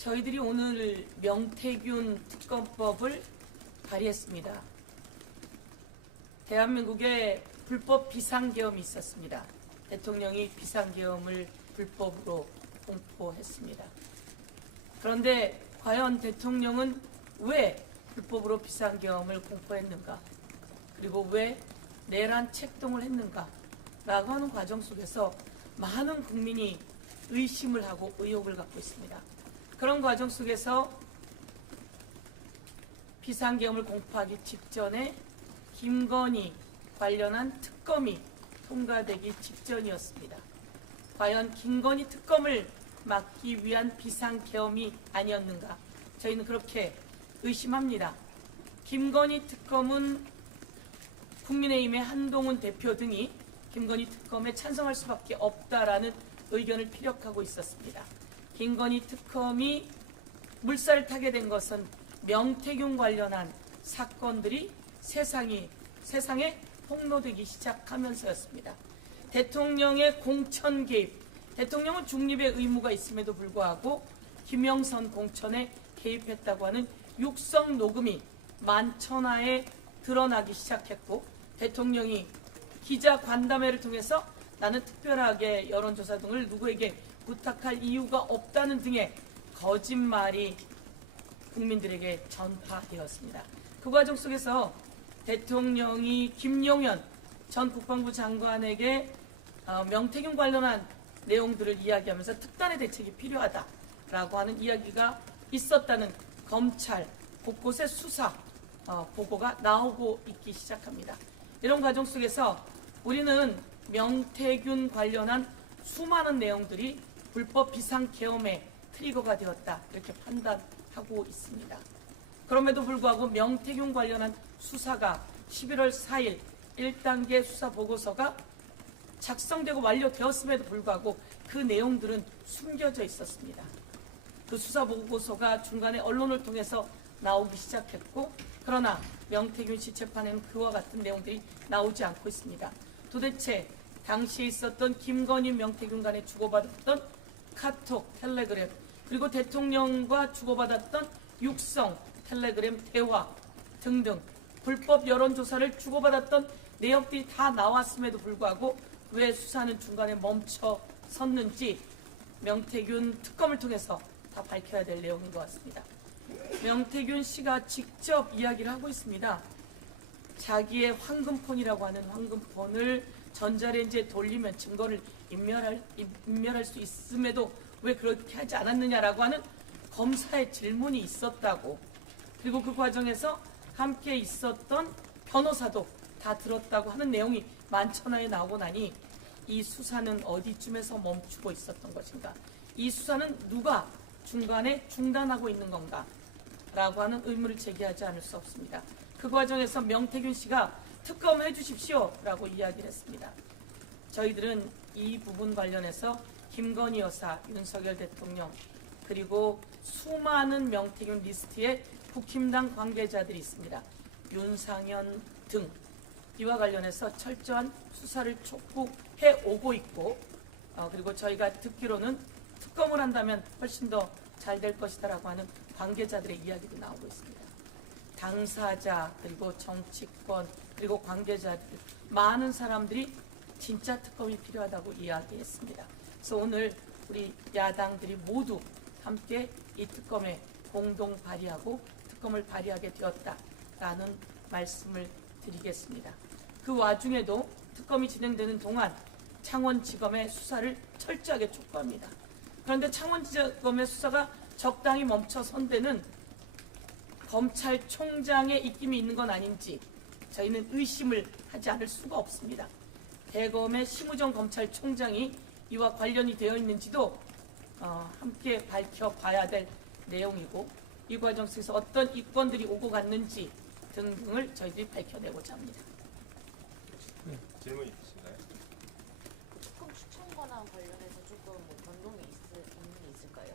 저희들이 오늘 명태균 특검법을 발의했습니다. 대한민국에 불법 비상계엄이 있었습니다. 대통령이 비상계엄을 불법으로 공포했습니다. 그런데 과연 대통령은 왜 불법으로 비상계엄을 공포했는가? 그리고 왜 내란 책동을 했는가? 라고 하는 과정 속에서 많은 국민이 의심을 하고 의혹을 갖고 있습니다. 그런 과정 속에서 비상계엄을 공포하기 직전에 김건희 관련한 특검이 통과되기 직전이었습니다. 과연 김건희 특검을 막기 위한 비상계엄이 아니었는가? 저희는 그렇게 의심합니다. 김건희 특검은 국민의힘의 한동훈 대표 등이 김건희 특검에 찬성할 수밖에 없다라는 의견을 피력하고 있었습니다. 김건희 특검이 물살을 타게 된 것은 명태균 관련한 사건들이 세상에 폭로되기 시작하면서였습니다. 대통령의 공천 개입, 대통령은 중립의 의무가 있음에도 불구하고 김영선 공천에 개입했다고 하는 육성 녹음이 만천하에 드러나기 시작했고, 대통령이 기자 간담회를 통해서 나는 특별하게 여론조사 등을 누구에게 부탁할 이유가 없다는 등의 거짓말이 국민들에게 전파되었습니다. 그 과정 속에서 대통령이 김용현 전 국방부 장관에게 명태균 관련한 내용들을 이야기하면서 특단의 대책이 필요하다라고 하는 이야기가 있었다는 검찰 곳곳의 수사 보고가 나오고 있기 시작합니다. 이런 과정 속에서 우리는 명태균 관련한 수많은 내용들이 불법 비상계엄의 트리거가 되었다, 이렇게 판단하고 있습니다. 그럼에도 불구하고 명태균 관련한 수사가 11월 4일 1단계 수사 보고서가 작성되고 완료되었음에도 불구하고 그 내용들은 숨겨져 있었습니다. 그 수사 보고서가 중간에 언론을 통해서 나오기 시작했고, 그러나 명태균 씨 재판에는 그와 같은 내용들이 나오지 않고 있습니다. 도대체 당시에 있었던 김건희, 명태균 간에 주고받았던 카톡, 텔레그램, 그리고 대통령과 주고받았던 육성, 텔레그램 대화 등등 불법 여론조사를 주고받았던 내역들이 다 나왔음에도 불구하고 왜 수사는 중간에 멈춰 섰는지 명태균 특검을 통해서 다 밝혀야 될 내용인 것 같습니다. 명태균 씨가 직접 이야기를 하고 있습니다. 자기의 황금폰이라고 하는 황금폰을 전자레인지에 돌리면 증거를 인멸할 수 있음에도 왜 그렇게 하지 않았느냐라고 하는 검사의 질문이 있었다고, 그리고 그 과정에서 함께 있었던 변호사도 다 들었다고 하는 내용이 만천하에 나오고 나니 이 수사는 어디쯤에서 멈추고 있었던 것인가? 이 수사는 누가 중간에 중단하고 있는 건가? 라고 하는 의문을 제기하지 않을 수 없습니다. 그 과정에서 명태균 씨가 특검해 주십시오 라고 이야기를 했습니다. 저희들은 이 부분 관련해서 김건희 여사, 윤석열 대통령, 그리고 수많은 명태균 리스트에 국힘당 관계자들이 있습니다. 윤상현 등 이와 관련해서 철저한 수사를 촉구해 오고 있고, 그리고 저희가 듣기로는 특검을 한다면 훨씬 더 잘 될 것이다라고 하는 관계자들의 이야기도 나오고 있습니다. 당사자, 그리고 정치권, 그리고 관계자들, 많은 사람들이 진짜 특검이 필요하다고 이야기했습니다. 그래서 오늘 우리 야당들이 모두 함께 이 특검에 공동 발의하고 특검을 발의하게 되었다라는 말씀을 드리겠습니다. 그 와중에도 특검이 진행되는 동안 창원지검의 수사를 철저하게 촉구합니다. 그런데 창원지검의 수사가 적당히 멈춰선 데는 검찰총장의 입김이 있는 건 아닌지 저희는 의심을 하지 않을 수가 없습니다. 대검의 심우정 검찰총장이 이와 관련이 되어 있는지도 함께 밝혀봐야 될 내용이고, 이 과정 속에서 어떤 입건들이 오고 갔는지 등등을 저희들이 밝혀내고자 합니다. 질문 있으신가요? 특검 추천 권한 관련해서 조금 변동이 있을까요?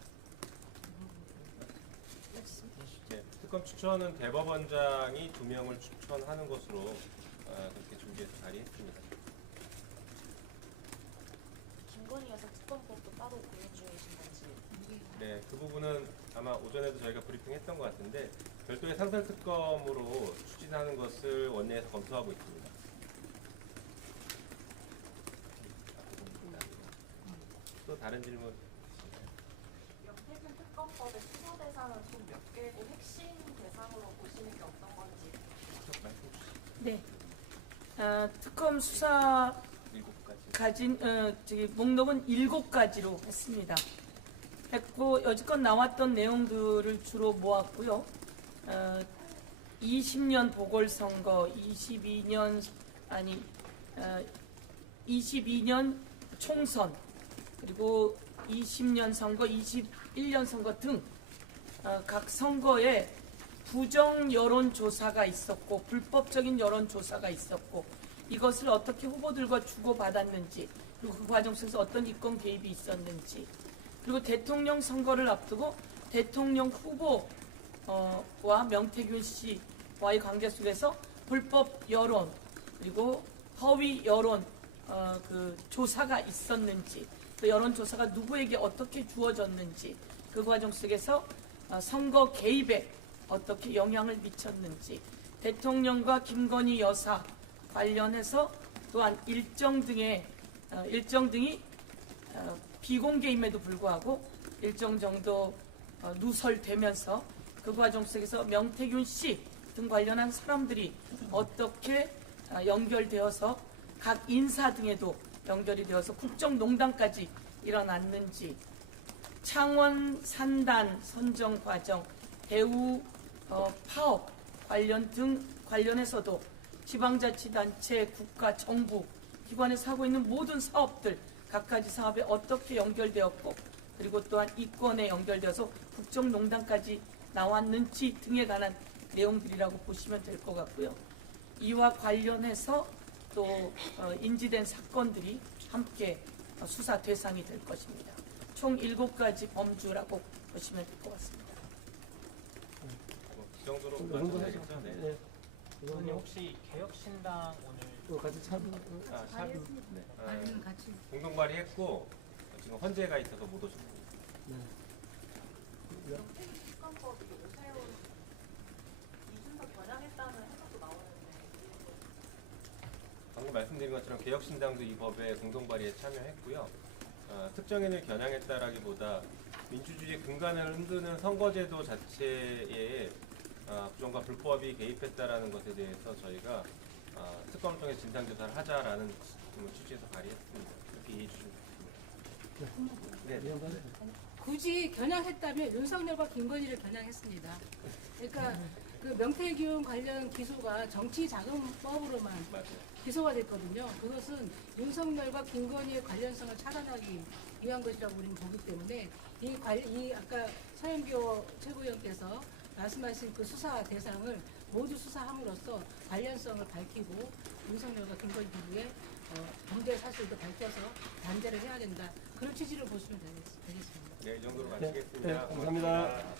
네, 특검 추천은 대법원장이 2명을 추천하는 것으로 그렇게 준비해서 발의했습니다. 김건희 여사 특검법도 따로 고민 중이신 건지? 네, 그 부분은 아마 오전에도 저희가 브리핑했던 것 같은데 별도의 상설 특검으로 추진하는 것을 원내에서 검토하고 있습니다. 또 다른 질문 있으신가요? 명태균 특검법의 수사 대상은 총 몇 개고 핵심 대상으로 보시는 게 어떤 건지. 말씀 주시죠. 네. 특검 수사 7가지. 가진 목록은 7가지로 했습니다. 했고 여지껏 나왔던 내용들을 주로 모았고요. 20년 보궐선거, 22년 총선, 그리고 20년 선거, 21년 선거 등 각 선거에 부정 여론조사가 있었고 불법적인 여론조사가 있었고 이것을 어떻게 후보들과 주고받았는지 그리고 그 과정 속에서 어떤 이권 개입이 있었는지 그리고 대통령 선거를 앞두고 대통령 후보와 명태균 씨와의 관계 속에서 불법 여론 그리고 허위 여론 그 조사가 있었는지 그 여론조사가 누구에게 어떻게 주어졌는지 그 과정 속에서 선거 개입에 어떻게 영향을 미쳤는지 대통령과 김건희 여사 관련해서 또한 일정 등이 비공개임에도 불구하고 일정 정도 누설되면서 그 과정 속에서 명태균 씨 등 관련한 사람들이 어떻게 연결되어서 각 인사 등에도 연결이 되어서 국정농단까지 일어났는지 창원 산단 선정 과정 배후 파업 관련해서도 지방자치단체, 국가, 정부 기관에서 하고 있는 모든 사업들 각가지 사업에 어떻게 연결되었고 그리고 또한 이권에 연결되어서 국정농단까지 나왔는지 등에 관한 내용들이라고 보시면 될 것 같고요. 이와 관련해서 또 인지된 사건들이 함께 수사 대상이 될 것입니다. 총 7가지 범주라고 보시면 될 것 같습니다. 그 정도로 정도 말씀드리겠죠? 네. 네. 의원님 혹시 개혁신당 오늘 또 같이 참. 네. 공동 발의했고 지금 헌재가 있어서 못 오셨습니다. 네. 명태균 특검법이 오세훈 이준석 겨냥했다는 해석도 나오는데 방금 말씀드린 것처럼 개혁신당도 이 법에 공동 발의에 참여했고요. 특정인을 겨냥했다라기보다 민주주의 근간을 흔드는 선거제도 자체에 부정과 불법이 개입했다라는 것에 대해서 저희가 특검을 통해 진상조사를 하자라는 취지에서 발의했습니다. 이렇게 이해해 주시면 좋겠습니다. 네. 굳이 겨냥했다면 윤석열과 김건희를 겨냥했습니다. 그러니까 그 명태균 관련 기소가 정치자금법으로만 맞아요. 기소가 됐거든요. 그것은 윤석열과 김건희의 관련성을 차단하기 위한 것이라고 우리는 보기 때문에 이 아까 서영교 최고위원께서 말씀하신 그 수사 대상을 모두 수사함으로써 관련성을 밝히고 윤석열과 김건희 부부의 범죄 사실도 밝혀서 단죄를 해야 된다. 그런 취지를 보시면 되겠습니다. 네, 이 정도로 네, 마치겠습니다. 감사합니다.